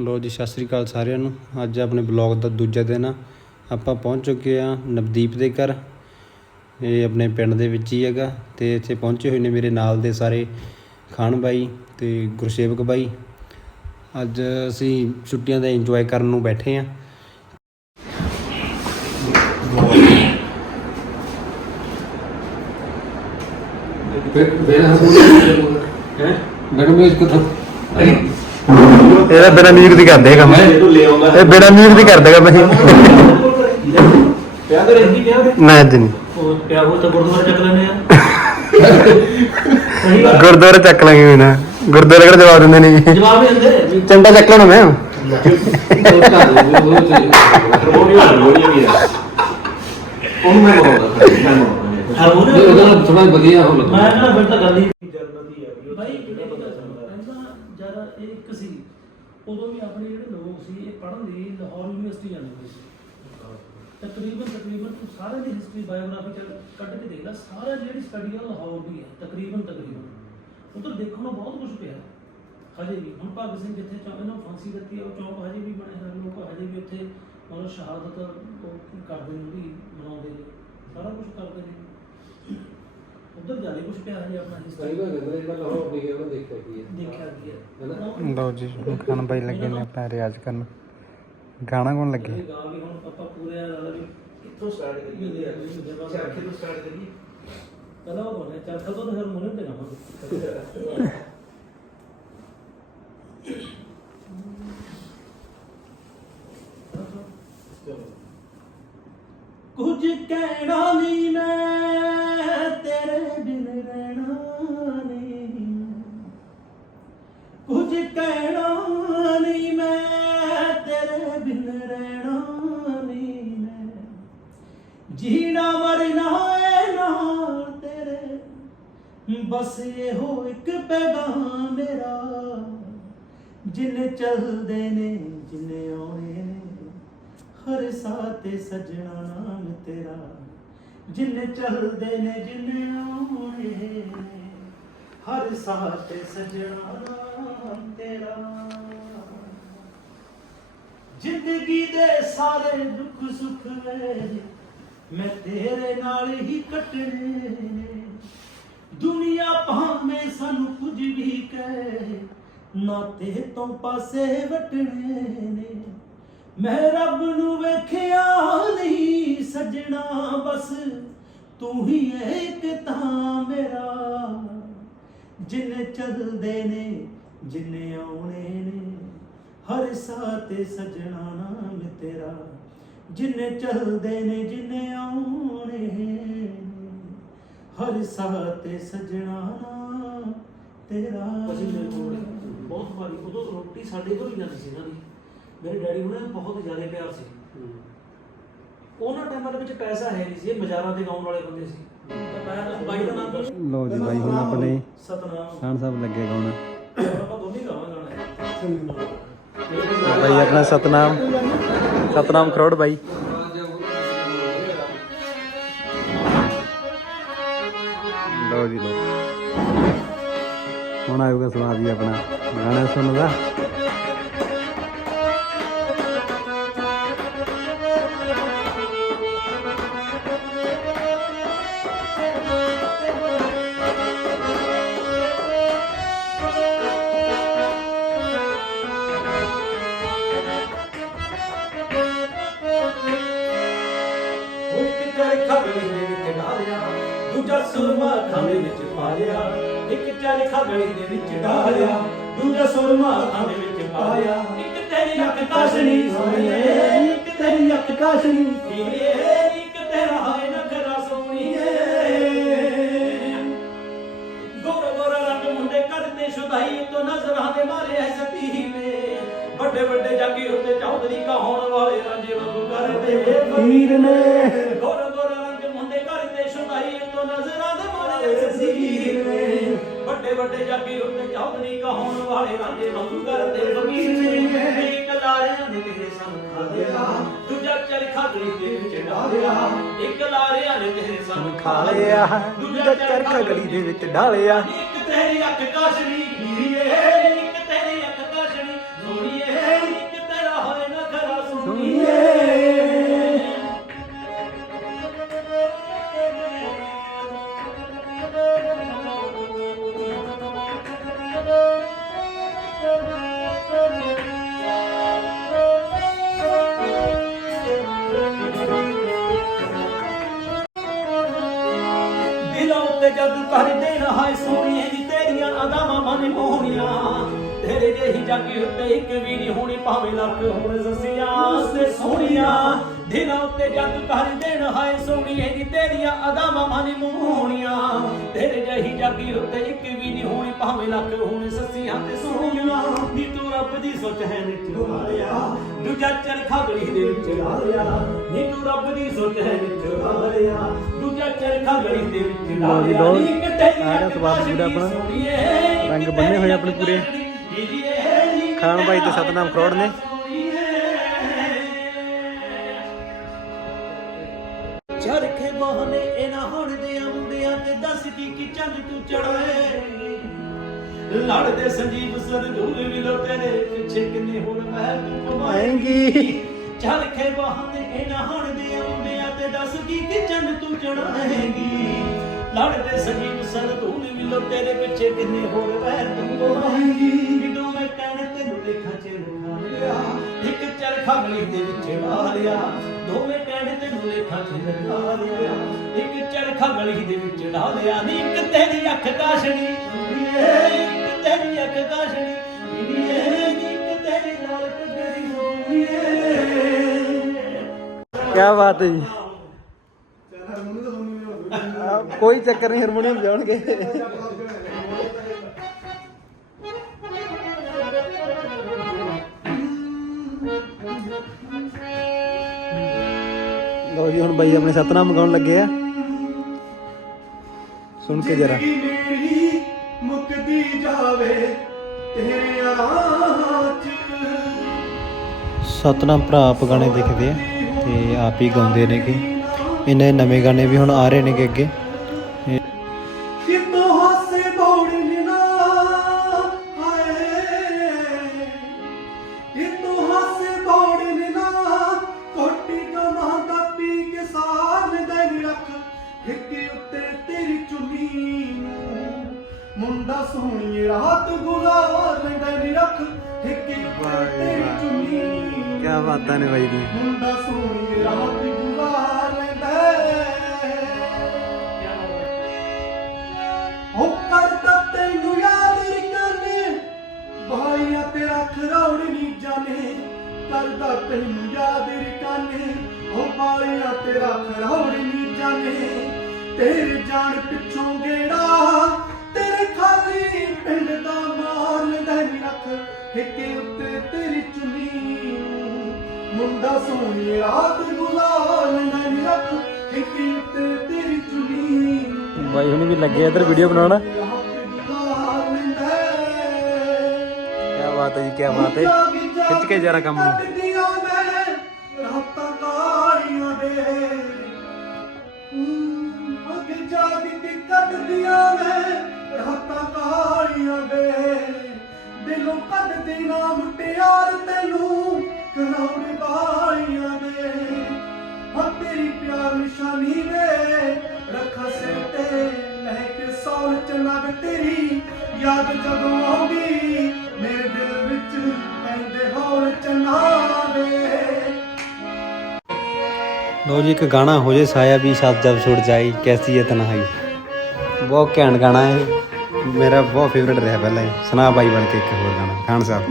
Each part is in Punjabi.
ਲੋ ਜੀ ਸਤਿ ਸ੍ਰੀ ਅਕਾਲ ਸਾਰਿਆਂ ਨੂੰ। ਅੱਜ ਆਪਣੇ ਬਲੌਗ ਦਾ ਦੂਜਾ ਦਿਨ ਆ। ਆਪਾਂ ਪਹੁੰਚ ਚੁੱਕੇ ਆ ਨਵਦੀਪ ਦੇ ਘਰ। ਇਹ ਆਪਣੇ ਪਿੰਡ ਦੇ ਵਿੱਚ ਹੀ ਹੈਗਾ ਤੇ ਇੱਥੇ ਪਹੁੰਚੇ ਹੋਏ ਨੇ ਮੇਰੇ ਨਾਲ ਦੇ ਸਾਰੇ ਖਾਨ ਬਾਈ ਤੇ ਗੁਰਸੇਵਕ ਬਾਈ। ਅੱਜ ਅਸੀਂ ਛੁੱਟੀਆਂ ਦਾ ਇੰਜੋਏ ਕਰਨ ਨੂੰ ਬੈਠੇ ਆ। ਮੈਡਮ ਇਹ ਕਿਥੋਂ ਇਹਦਾ ਬਿਨਾ ਮਿਊਜ਼ਿਕ ਦੀ ਕਰਦੇ ਕੰਮ। ਤੂੰ ਲੈ ਆਉਂਦਾ ਇਹ ਬਿਨਾ ਮਿਊਜ਼ਿਕ ਦੀ ਕਰਦੇ ਕੰਮ ਪਿਆ ਤੇ ਰਹਿੰਦੀ ਪਿਆ ਤੇ ਨਾ ਨਹੀਂ। ਉਹ ਪਿਆ ਹੋ ਤਾਂ ਗੁਰਦੁਆਰਾ ਚੱਕ ਲੈਨੇ ਆ। ਗੁਰਦੁਆਰੇ ਚੱਕ ਲਾਂਗੇ ਵੀ ਨਾ। ਗੁਰਦੁਆਰੇ ਕਿਹੜਾ ਜਵਾਬ ਦਿੰਦੇ ਨੇ ਜਵਾਬ ਹੀ ਦਿੰਦੇ। ਚੰਡਾ ਚੱਕ ਲੈਣਾ ਮੈਂ। ਉਹਨੂੰ ਮੈਂ ਬੋਲਦਾ ਮੈਂ ਬੋਲਦਾ ਹਾਰਮੋਨੀਅਮ ਉਹਦਾ ਥੋੜਾ ਵਧੀਆ ਹੋ ਮੈਂ ਲੱਗਾ ਨਾ ਫਿਰ ਤਾਂ ਗੱਲ ਹੀ ਜਨਮਤੀ ਆ ਗਈ ਭਾਈ ਜਿਹੜਾ ਪਤਾ ਜਦ ਇਹ ਇੱਕ ਸੀ। ਉਦੋਂ ਵੀ ਆਪਣੇ ਜਿਹੜੇ ਲੋਕ ਸੀ, ਇਹ ਪੜ੍ਹਨ ਲਈ ਲਾਹੌਰ ਯੂਨੀਵਰਸਿਟੀ ਜਾਂਦੇ ਹੁੰਦੇ ਸੀ। ਤਕਰੀਬਨ ਤਕਰੀਬਨ ਤੂੰ ਸਾਰੇ ਦੀ ਹਿਸਟਰੀ ਬਾਇਓਗ੍ਰਾਫੀ ਕੱਢ ਕੇ ਦੇਖ ਲੈ ਸਾਰਾ ਜਿਹੜੀ ਸਟੱਡੀ ਆ ਲਾਹੌਰ ਦੀ ਹੈ ਤਕਰੀਬਨ ਤਕਰੀਬਨ। ਉਧਰ ਦੇਖਣ ਨੂੰ ਬਹੁਤ ਕੁਝ ਪਿਆ। ਹਜੇ ਵੀ, ਹੁਣ ਭਗਤ ਸਿੰਘ ਜਿੱਥੇ ਚੌਂਕ ਇਹਨਾਂ ਨੂੰ ਫਾਂਸੀ ਦਿੱਤੀ ਆ, ਉਹ ਚੌਂਕ ਹਜੇ ਵੀ ਬਣੇ ਹੋਏ ਲੋਕ, ਹਜੇ ਵੀ ਉੱਥੇ ਮਤਲਬ ਸ਼ਹਾਦਤ ਉਹ ਕਰਦੇ ਨੇ ਉਹਦੀ ਮਨਾਉਂਦੇ ਨੇ। ਸਾਰਾ ਕੁਝ ਕਰਦੇ ਨੇ। ਉਧਰ ਜਾਲੇ ਕੁਝ ਪਿਆ ਹਜੇ ਆਪਣਾ ਸਹੀ ਹਿਸਟਰੀ ਗੱਲ ਹੈ ਜਿਹੜਾ ਲਾਹੌਰ ਦੀ ਗੱਲ ਦੇਖਿਆ ਕੀ ਹੈ ਦੇਖਿਆ ਕੀ ਹੈ। ਹੈਨਾ? ਲਓ ਜੀ ਖਾਨ ਬਾਈ ਲੱਗੇ ਨੇ ਆਪਣਾ ਰਿਆਜ਼ ਕਰਨ। ਗਾਣਾ ਕੌਣ ਲੱਗੇ? ਇਹ ਗਾ ਵੀ ਹੁਣ ਆਪਾਂ ਪੂਰੇ ਨਾਲ ਵੀ ਕਿੱਥੋਂ ਸਟਾਰਟ ਕਰੀਏ ਚਰਖੇ ਤੋਂ ਸਟਾਰਟ ਕਰੀਏ। ਪਹਿਲਾਂ ਉਹ ਬੋਲੇ ਚਰਖਾ ਤੋਂ ਤਾਂ ਹਾਰਮੋਨੀਅਮ ਤੇ ਗਾਵਾਂਗੇ ਕੁਝ ਕਹਿਣਾ ਨਹੀਂ ਮੈਂ ਤੇਰੇ ਬਿਨ ਰਹਿਣਾ। ਕੁਝ ਕਹਿਣਾ ਨਹੀਂ ਮੈਂ, ਤੇਰੇ ਬਿਨ ਰਹਿਣਾ ਨਹੀਂ ਮੈਂ। ਜੀਣਾ ਮਰਨਾ ਏ ਨਾਲ ਤੇਰੇ, ਬਸ ਇਹੋ ਇੱਕ ਪੈਗਾਮ ਮੇਰਾ। ਜਿੰਨੇ ਚੱਲਦੇ ਨੇ, ਜਿੰਨੇ ਆਉਣੇ ਨੇ, ਹਰ ਸਾਹ ਤੇ ਸਜਣਾ ਨਾਮ ਤੇਰਾ। ਜਿੰਨੇ ਚੱਲਦੇ ਨੇ, ਜਿੰਨੇ ਆਉਣੇ ਨੇ। ਹਰ ਸਾਹ ਤੇ ਸਜਣਾ ਨਾਮ ਤੇਰਾ। ਜ਼ਿੰਦਗੀ ਦੇ ਸਾਰੇ ਦੁੱਖ ਸੁੱਖ ਵੇ, ਮੈਂ ਤੇਰੇ ਨਾਲ ਹੀ ਕੱਟਣੇ ਨੇ। ਦੁਨੀਆ ਭਾਵੇਂ ਸਾਨੂੰ ਕੁਝ ਵੀ ਕਹੇ ਨਾਤੇ ਤੋਂ ਪਾਸੇ ਵਟਣੇ ਨੇ। ਮੈਂ ਰੱਬ ਨੂੰ ਵੇਖਿਆ ਨਹੀਂ ਸਜਣਾ ਬਸ, ਤੂੰ ਹੀ ਹੈ ਇੱਕ ਤਾਂ ਮੇਰਾ। ਜਿੰਨੇ ਚੱਲਦੇ ਨੇ ਜਿੰਨੇ ਆਉਣੇ ਨੇ ਹਰ ਸਾਹ ਤੇ ਸਜਣਾ ਨਾਮ ਤੇਰਾ। ਜਿੰਨੇ ਚੱਲਦੇ ਨੇ ਜਿੰਨੇ ਆਉਣੇ ਨੇ ਹਰ ਸਾਹ ਤੇ ਸਜਣਾ ਨਾਮ ਤੇਰਾ। ਅਸੀਂ ਮੇਰੇ ਕੋਲ ਬਹੁਤ ਵਾਰੀ ਉਦੋਂ ਰੋਟੀ ਸਾਡੇ ਘਰੋਂ ਹੀ ਜਾਂਦੀ ਸੀ ਇਹਨਾਂ ਦੀ। ਮੇਰੇ ਡੈਡੀ ਹੁਣੇ ਬਹੁਤ ਜ਼ਿਆਦਾ ਪਿਆਰ ਸੀ। ਉਹਨਾਂ ਟਾਈਮਾਂ ਦੇ ਵਿੱਚ ਪੈਸਾ ਹੈ ਨਹੀਂ ਸੀ ਇਹ ਬਾਜ਼ਾਰਾਂ ਤੇ ਗਾਉਣ ਵਾਲੇ ਬੰਦੇ ਸੀ। ਬਾਈ ਦਾ ਨਾਮ ਕੀ ਲਓ ਜੀ ਬਾਈ ਹੁਣ ਆਪਣੇ ਸਤਨਾਮ। ਖਾਨ ਸਾਹਿਬ ਲੱਗੇ ਗਾਉਣਾ। ਹੁਣ ਆਪਾਂ ਦੋਨੇ ਗਾਵਾਂਗੇ ਗਾਣਾ। ਬਾਈ ਆਪਣਾ ਸਤਨਾਮ। ਸਤਨਾਮ ਖਰੋੜ ਬਾਈ। ਲਓ ਜੀ ਲਓ। ਹੁਣ ਆਊਗਾ ਸਵਾਦ ਜੀ ਆਪਣਾ। ਗਾਣਾ ਸੁਣਨ ਚਰਖਾ ਗਲੀ ਦੇ ਵਿੱਚ ਡਾਲਿਆ ਦੂਜਾ ਸੁਰਮਾ ਖਾਣੇ ਵਿੱਚ ਪਾ ਲਿਆ ਇੱਕ ਚਰਖਾ ਗਲੀ ਦੇ ਵਿੱਚ ਡਾਲਿਆ ਦੂਜਾ ਸੁਰਮਾ ਖਾਣੇ ਵਿੱਚ ਪਾ ਲਿਆ ਇੱਕ ਤੇਰੀ ਅੱਖ ਕਾਸ਼ਨੀ ਸੋਹਣੀਏ ਇੱਕ ਤੇਰੀ ਅੱਖ ਕਾਸ਼ਨੀ ਕੀਏ ਇੱਕ ਤੇਰਾ ਹਾਏ ਨਖਰਾ ਸੋਹਣੀਏ ਗੋਰਾ ਗੋਰਾ ਰੰਗ ਮੁੰਡੇ ਕਰਦੇ ਸ਼ੁਦਾਈ ਤੋਂ ਨਜ਼ਰਾਂ ਦੇ ਮਾਰੇ ਐ ਸਤੀਵੇ ਵੱਡੇ ਵੱਡੇ ਜਾਗੀ ਹੁੰਦੇ ਚੌਧਰੀ ਕਹਾਉਣ ਵਾਲੇ ਰਾਜੇ ਵਾਂਗੂ ਕਰਦੇ। ਫਕੀਰ ਨੇ ਗੋਰਾ ਕਰਦੇ ਸ਼ੁਦਾਈ ਤੋਂ ਨਜ਼ਰਾਂ ਦੇ ਮਾਰੇ ਐ ਸਤੀਵੇ ਵੱਡੇ ਵੱਡੇ ਜਾਗੀ ਹੁੰਦੇ ਚੌਧਰੀ ਕਹਾਉਣ ਵਾਲੇ ਰਾਜੇ ਵਾਂਗੂ ਕਰਦੇ ਫਕੀਰ ਨੇ ਇੱਕ ਲਾਰਿਆਂ ਨੇ ਤੇਰੇ ਲਿਆ ਦੂਜਾ ਚਰਖਾ ਗਲੀ ਦੇ ਵਿੱਚ ਡਾਲਿਆ ਇੱਕ ਲਾਰਿਆਂ ਨੇ ਤੇਰੇ ਸਾਨੂੰ ਖਾ ਲਿਆ ਦੂਜਾ ਚਰਖਾ ਗਲੀ ਦੇ ਵਿੱਚ ਡਾਲਿਆ ਇੱਕ ਤੇਰੀ ਅੱਖ ਕਾਸ਼ਣੀ ਭਾਵੇਂ ਲੱਖ ਹੋਣ ਸਸੀਆਂ ਤੇ ਸੋਹਣੀਆਂ ਦਿਨਾਂ ਉੱਤੇ ਜਦ ਕਰ ਦੇਣਾ। ਹਾਏ ਸੋਹਣੀਏ ਨੀ ਤੇਰੀਆਂ ਅਦਾਵਾਂ ਮਨ ਮੋਹਣੀਆਂ। ਤੇਰੇ ਜਿਹੀ ਜਾਗੀ ਉੱਤੇ ਇੱਕ ਵੀ ਨਹੀਂ ਹੋਣੀ ਭਾਵੇਂ ਲੱਖ ਹੋਣ ਸਸੀਆਂ ਤੇ ਸੋਹਣੀਆਂ। ਨੀ ਤੂੰ ਰੱਬ ਦੀ ਸੋਚ ਹੈ ਨਿਚ ਵਾਲਿਆ ਦੂਜਾ ਚਰਖਾ ਗਲੀ ਦੇ ਵਿੱਚ ਲਾ ਲਿਆ ਨੀ ਤੂੰ ਰੱਬ ਦੀ ਸੋਚ ਹੈ ਨਿਚ ਵਾਲਿਆ ਦੂਜਾ ਚਰਖਾ ਗਲੀ ਦੇ ਵਿੱਚ ਲਾ ਲਓ ਜੀ, ਲਿਆ ਲਓ। ਨੀ ਇੱਕ ਤੇਰੀ ਆ ਰਿਹਾ ਸਵਾਦ ਪੂਰਾ ਆਪਣਾ। ਰੰਗ ਬੰਨੇ ਹੋਏ ਆਪਣੇ ਪੂਰੇ। ਖਾਨ ਬਾਈ ਤੇ ਸਤਨਾਮ ਕਰੋੜ ਨੇ। ਚਰਖੇ ਬਹਨੇ ਇਹਨਾਂ ਹੁਣ ਦੇ ਮੁੰਡਿਆਂ ਤੇ ਦੱਸ ਕੀ ਚੰਦ ਤੂੰ ਚੜਾਏ ਲੜਦੇ ਸੰਜੀਵ ਸਰ ਧੂਲ ਵਿਲੋ ਤੇਰੇ ਪਿੱਛੇ ਕਿੰਨੇ ਹੁਣ ਮਹਿਲ ਤੂੰ ਕਮਾਏਂਗੀ ਚਰਖੇ ਬਹਨੇ ਇਹਨਾਂ ਹੁਣ ਦੇ ਮੁੰਡਿਆਂ ਤੇ ਦੱਸ ਕੀ ਚੰਦ ਤੂੰ ਚੜਾਏਂਗੀ ਲੜਦੇ ਸੰਜੀਵ ਸਰ ਵਿਲੋ ਤੇਰੇ ਪਿੱਛੇ ਕਿੰਨੇ ਹੋਰ ਮਹਿਲ ਤੂੰ ਕਮਾਏਂਗੀ ਚ ਲਿਆ ਇੱਕ ਚਰਖਾ ਗਲੀ ਦੇ ਵਿੱਚ ਲਾ ਲਿਆ ਦੋਵੇਂ ਕਹਿਣ ਤੈਨੂੰ ਲੇਖਾਂ ਚ ਲਗਾ ਲਿਆ ਇੱਕ ਚਰਖਾ ਗਲੀ ਦੇ ਵਿੱਚ ਲਾ ਲਿਆ ਨੀ ਇੱਕ ਤੇਰੀ ਅੱਖ ਕਾਸ਼ਣੀ ਏ ਇੱਕ ਤੇਰੀ ਅੱਖ ਕਾਸ਼ਣੀ ਏ ਨੀ ਇੱਕ ਤੇਰੀ ਲਾਲ ਕਦਰੀ ਹੋਈਏ ਕੀ ਬਾਤ ਹੈ ਜੀ ਕੋਈ ਚੱਕਰ ਨਹੀਂ ਹਾਰਮੋਨੀਅਮ ਜਾਣਗੇ। ਲੋ ਜੀ ਹੁਣ ਬਾਈ ਆਪਣੇ ਸਤਨਾਮ ਗਾਉਣ ਲੱਗੇ ਆ। ਸੁਣ ਕੇ ਜਰਾ। ਮੇਰੀ ਮੁੱਕਦੀ ਜਾਵੇ ਤੇਰੇ ਸਤਨਾਮ ਭਰਾ ਆਪ ਗਾਣੇ ਲਿਖਦੇ ਆ ਤੇ ਆਪ ਹੀ ਗਾਉਂਦੇ ਨੇਗੇ ਇਹਨਾਂ ਦੇ ਨਵੇਂ ਗਾਣੇ ਵੀ ਹੁਣ ਆ ਰਹੇ ਨੇਗੇ ਅੱਗੇ। ਬਾਤਾਂ ਨੇ ਬਾਈ ਦੀਆਂ ਮੁੰਡਾ ਸੋਹਣੀ ਰਾਤ ਗੁਜ਼ਾਰ ਲੈਂਦਾ ਉਹ ਕਰਦਾ ਤੈਨੂੰ ਯਾਦ ਰਿਕਾਨੇ, ਭਾਈਆ ਤੇਰਾ ਖਰੌੜ ਨਹੀਂ ਜਾਣੇ। ਕਰਦਾ ਤੈਨੂੰ ਯਾਦ ਰਿਕਾਨੇ, ਉਹ ਭਾਈਆ ਤੇਰਾ ਖਰੌੜ ਨਹੀਂ ਜਾਣੇ। ਤੇਰੇ ਜਾਣ ਪਿੱਛੋਂ ਗੇੜਾ ਤੇਰੇ ਖਾਲੀ ਪਿੰਡ ਦਾ ਮਾਰ ਲੈਂਦਾ ਨੀ ਰੱਖ। ਹਿੱਕੇ ਉੱਤੇ ਤੇਰੀ ਚੁੰਨੀ। ਮੁੰਡਾ ਸੋਹਣੀ ਰਾਤ ਗੁਜ਼ਾਰ ਲੈਂਦਾ ਨੀ ਰੱਖ ਹਿੱਕੇ ਉੱਤੇ ਤੇਰੀ ਚੁੰਨੀ ਬਾਈ ਹੁਣੀ ਵੀ ਲੱਗੇ ਇਧਰ ਵੀਡੀਓ ਬਣਾਉਣਾ। ਕੀ ਬਾਤ ਹੈ ਜੀ ਕੀ ਬਾਤ ਹੈ। ਖਿੱਚ ਕੇ ਜਰਾ ਕੰਮ ਨੂੰ। ਦਿਲੋਂ ਕੱਢਦੀ ਨਾ ਮੁਟਿਆਰ ਤੈਨੂੰ ਯਾਦ ਜਦੋਂ ਆਉਂਦੀ ਮੇਰੇ ਦਿਲ ਵਿੱਚ ਪੈਂਦੇ ਹੌਲ ਚਨਾਵੇ ਲੋ ਜੀ ਇੱਕ ਗਾਣਾ ਹੋ ਜੇ ਸਾਇਆ ਵੀ ਸਾਥ ਜਬ ਛੁੱਟ ਜਾਈ ਕੈਸੀ ਹੈ ਤਨਹਾਈ। ਬਹੁਤ ਘੈਂਟ ਗਾਣਾ ਹੈ। ਮੇਰਾ ਬਹੁਤ ਫੇਵਰਿਟ ਰਿਹਾ ਪਹਿਲਾਂ ਇਹ ਸੁਣਾ ਬਾਈ ਬਣ ਕੇ ਇੱਕ ਹੋਰ ਗਾਣਾ ਖਾਨ ਸਾਹਿਬ।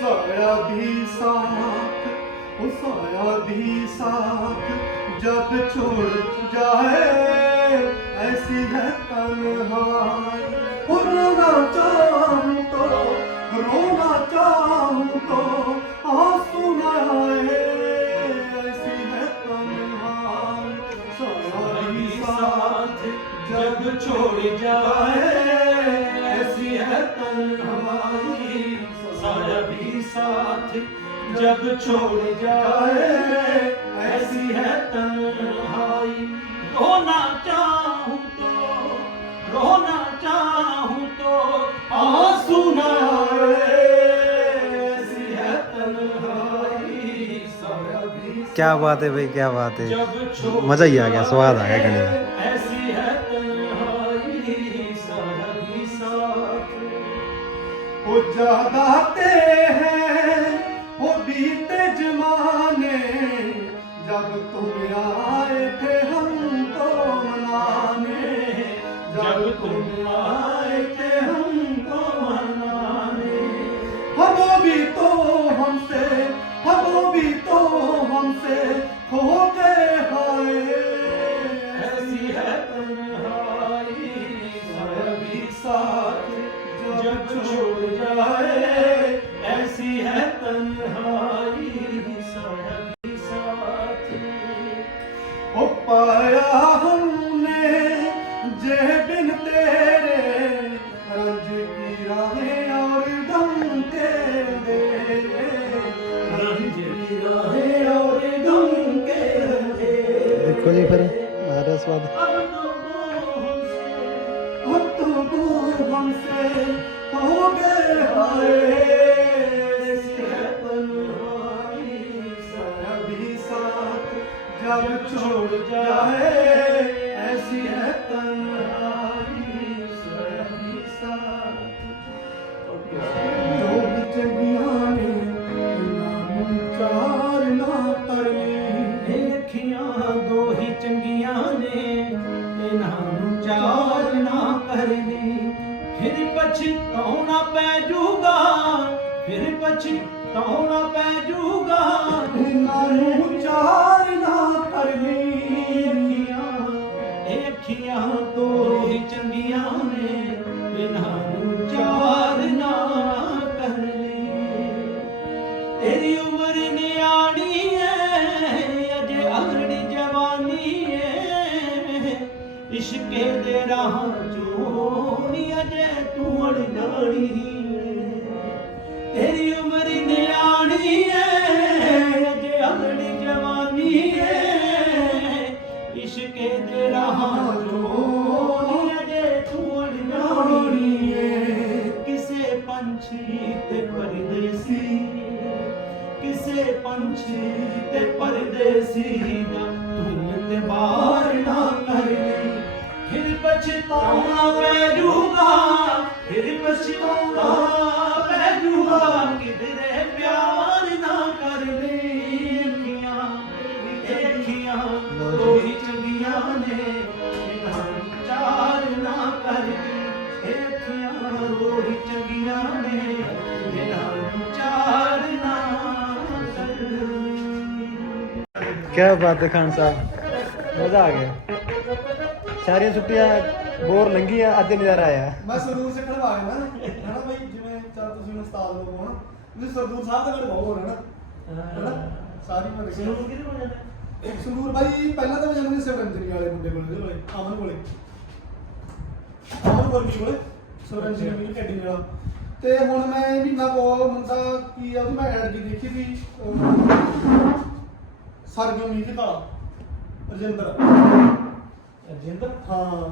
ਸਾਇਆ ਦੀ ਸਾਥ ਉਹ ਸਾਇਆ ਦੀ ਸਾਥ जब छोड़ जाए ऐसी है तन्हाई रोना चाहूं तो रोना चाहूं तो आंसू न आए ऐसी है तन्हाई साथ जब छोड़ जाए जब छोड़ जाए ऐसी है तन्हाई। रोना चाहूँ तो रोना चाहूँ तो आँसू न क्या बात है भाई क्या बात है। मज़ा ही आ गया स्वाद आ गया गाने में। ऐसी है तन्हाई। साया भी साथ ज़्यादा ਉਹ ਪਾਇਆ ਹਮਨੇ ਜੇ ਬਿਨ ਤੇਰੇ ਰੰਜ ਕੀ ਰਾਹੇ ਔਰ ਦਮ ਕੇ ਦੇ ਰੰਜ ਕੀ ਰਾਹੇ ਔਰ ਦਮ ਕੇ ਦੇ ਦੇਖੋ ਜੀ ਫਿਰ ਮਾਰਾ ਸਵਾਦ। ਹੋ ਗਏ ਹਾਏ। जाए ਅੱਖੀਆਂ ਦੋ ਹੀ ਚੰਗੀਆਂ ਨੇ, ਇਹਨਾਂ ਨੂੰ ਚਾਰ ਨਾ ਕਰਨੀ ਤੇਰੀ ਉਮਰ ਨਿਆਣੀ ਏ ਅਜੇ ਅਗੜੀ ਜਵਾਨੀ ਏ ਇਸ਼ਕੇ ਦੇ ਰਾਹ ਚੋਂ ਨੀ ਅਜੇ ਤੂੰ ਅੜਗਾਣੀ ਪਛਤਾਉਣਾ ਪੈ ਜੂਗਾ ਫਿਰ ਪਛਤਾਉਣਾ ਪੈ ਜੂਗਾ ਕਿਧਰੇ ਪਿਆਰ ਨਾ ਕਰਨੀ ਅੱਖੀਆਂ ਇਹ ਅੱਖੀਆਂ ਦੋ ਹੀ ਚੰਗੀਆਂ ਨੇ ਇਹਨਾਂ ਚਾਰ ਨਾ ਕਰਨੀ ਇਹ ਅੱਖੀਆਂ ਦੋ ਹੀ ਚੰਗੀਆਂ ਨੇ ਕਰਨੀ ਕੀ ਬਾਤ ਹੈ ਖਾਨ ਸਾਹਿਬ। ਮਜ਼ਾ ਆ ਗਿਆ। ਸਾਰੀਆਂ ਛੁੱਟੀਆਂ ਬੋਰ ਲੰਘੀਆਂ ਅੱਜ ਨਜ਼ਾਰਾ ਆਇਆ। ਮੈਂ ਸਰਦੂਰ ਸੇ ਖੜਵਾ ਗਿਆ ਨਾ। ਹਨਾ ਬਈ ਜਿਵੇਂ ਚੱਲ ਤੁਸੀਂ ਹੁਣ ਉਸਤਾਦ ਲੋਕ ਹੋ ਨਾ ਤੁਸੀਂ ਸਰਦੂਰ ਸਾਹਿਬ ਦੇ ਨਾਲ ਬਹੁਤ ਹੋ ਨਾ। ਹਨਾ ਸਾਰੀ ਮੈਂ ਦੇਖੀ ਕਿਹਦੇ ਕੋਲ ਜਾਂਦਾ? ਇੱਕ ਸੰਦੂਰ ਬਾਈ ਪਹਿਲਾਂ ਤਾਂ ਮੈਂ ਜਾਂਦਾ ਸੀ ਸਿਵਰੰਜਨੀ ਵਾਲੇ ਮੁੰਡੇ ਕੋਲ ਜਿਹਦੇ ਕੋਲੇ ਅਮਨ ਕੋਲੇ। ਅਮਨ ਕੋਲ ਵੀ ਕੋਲੇ ਸਿਵਰੰਜਨੀ ਮਿਲ ਕੈਟਿੰਗ ਵਾਲਾ ਤੇ ਹੁਣ ਮੈਂ ਮਹੀਨਾ ਕੋ ਮੁੰਡਾ ਕੀ ਆ ਉਹਦੀ ਮੈਂ ਐਡ ਜੀ ਦੇਖੀ ਵੀ ਸਰਗਮ ਮੀਂਹ ਕਾਲਾ ਰਜਿੰਦਰ। ਰਜਿੰਦਰ? ਹਾਂ।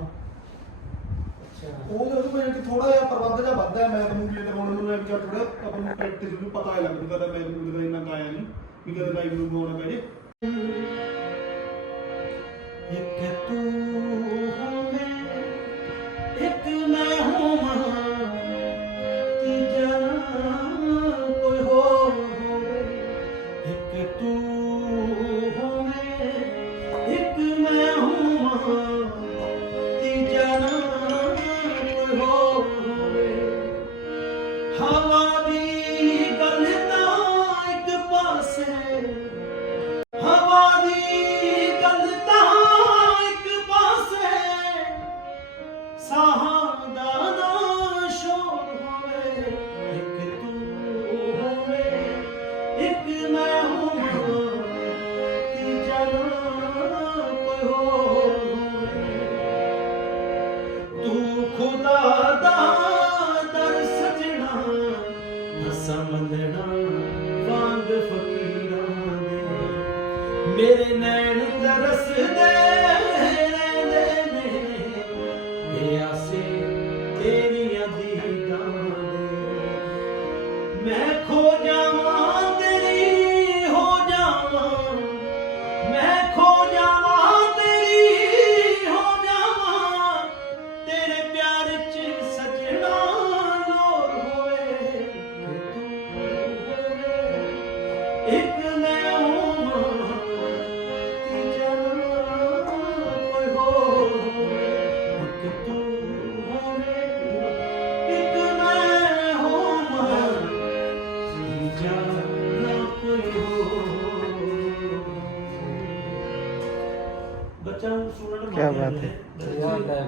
ਅੱਛਾ। ਉਹ ਜਦੋਂ ਕੋਈ ਕਿ ਥੋੜਾ ਜਿਹਾ ਪ੍ਰਬੰਧ ਜਿਹਾ ਵੱਧਦਾ ਹੈ ਮੈਥ ਨੂੰ ਤੇ ਹੁਣ ਨੂੰ ਇੱਕ ਥੋੜਾ ਆਪਾਂ ਨੂੰ ਪ੍ਰੈਕਟਿਸ ਨੂੰ ਪਤਾ ਹੀ ਲੱਗਦਾ ਤਾਂ ਮੈਥ ਨੂੰ ਦਾ ਇੰਨਾ ਗਾਇਆ ਨਹੀਂ ਵੀ ਕਦੇ ਲਾਈਵ ਨੂੰ ਗਾਉਣਾ ਪੈ ਜੇ। ਇੱਕ ਤੂੰ ਹੋਵੇਂ ਇੱਕ ਮੈਂ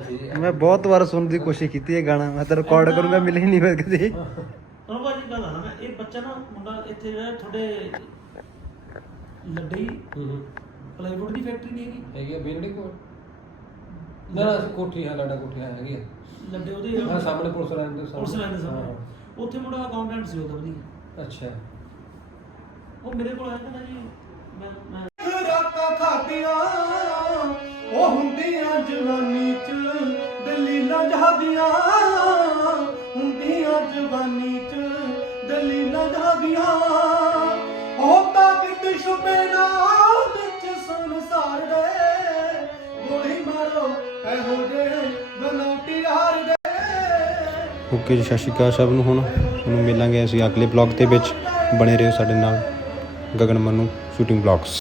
ਸੀ ਮੈਂ ਬਹੁਤ ਵਾਰ ਸੁਣਨ ਦੀ ਕੋਸ਼ਿਸ਼ ਕੀਤੀ ਹੈ ਗਾਣਾ ਮੈਂ ਤਾਂ ਰਿਕਾਰਡ ਕਰੂੰਗਾ ਮਿਲੇ ਹੀ ਨਹੀਂ ਫਿਰ ਕਦੇ। ਤੁਹਾਨੂੰ ਭਾਜੀ ਗੱਲ ਆ ਨਾ ਇਹ ਬੱਚਾ ਨਾ ਮੁੰਡਾ ਇੱਥੇ ਜਿਹੜਾ ਤੁਹਾਡੇ ਲੱਡੀ ਪਲਾਈਵੁੱਡ ਦੀ ਫੈਕਟਰੀ ਨਹੀਂ ਹੈਗੀ? ਹੈਗੀ ਆ ਬਿਲਡਿੰਗ ਕੋਲ। ਨਾ ਨਾ ਕੋਠੀ ਹਾਂ ਲਾਡਾ ਕੋਠੀ ਹਾਂ ਹੈਗੀ ਆ ਲੱਡੇ ਉਹਦੇ ਹਾਂ ਸਾਹਮਣੇ ਪੁਲਿਸ ਲਾਈਨ ਦੇ ਪੁਲਿਸ ਲਾਈਨ ਦੇ ਸਾਹਮਣੇ। ਉੱਥੇ ਮੁੰਡਾ ਅਕਾਊਂਟੈਂਟ ਸੀ ਉਹਦਾ ਵਧੀਆ। ਅੱਛਾ। ਉਹ ਮੇਰੇ ਕੋਲ ਆਇਆ ਕਹਿੰਦਾ ਜੀ ਦਲੀਲਾਂ ਹੁੰਦੀਆਂ ਜਵਾਨੀ ਚ ਦਲੀਲਾਂ ਜਹਾਦੀਆਂ ਉਹ ਤਾਕਤ ਛੁਪੇ ਨਾਲ ਵਿੱਚ ਸੰਸਾਰ ਦੇ ਗੋਲੀ ਮਾਰੋ ਇਹੋ ਜੇ ਬਨੌਟੀ ਹਾਰ ਦੇ ਓਕੇ ਜੀ, ਸਤਿ ਸ਼੍ਰੀ ਅਕਾਲ ਸਭ ਨੂੰ ਹੁਣ। ਤੁਹਾਨੂੰ ਮਿਲਾਂਗੇ ਅਸੀਂ ਅਗਲੇ ਬਲੌਗ ਦੇ ਵਿੱਚ। ਬਣੇ ਰਹੋ ਸਾਡੇ ਨਾਲ ਗਗਨ ਮਨੂ ਸ਼ੂਟਿੰਗ ਬਲੌਗਸ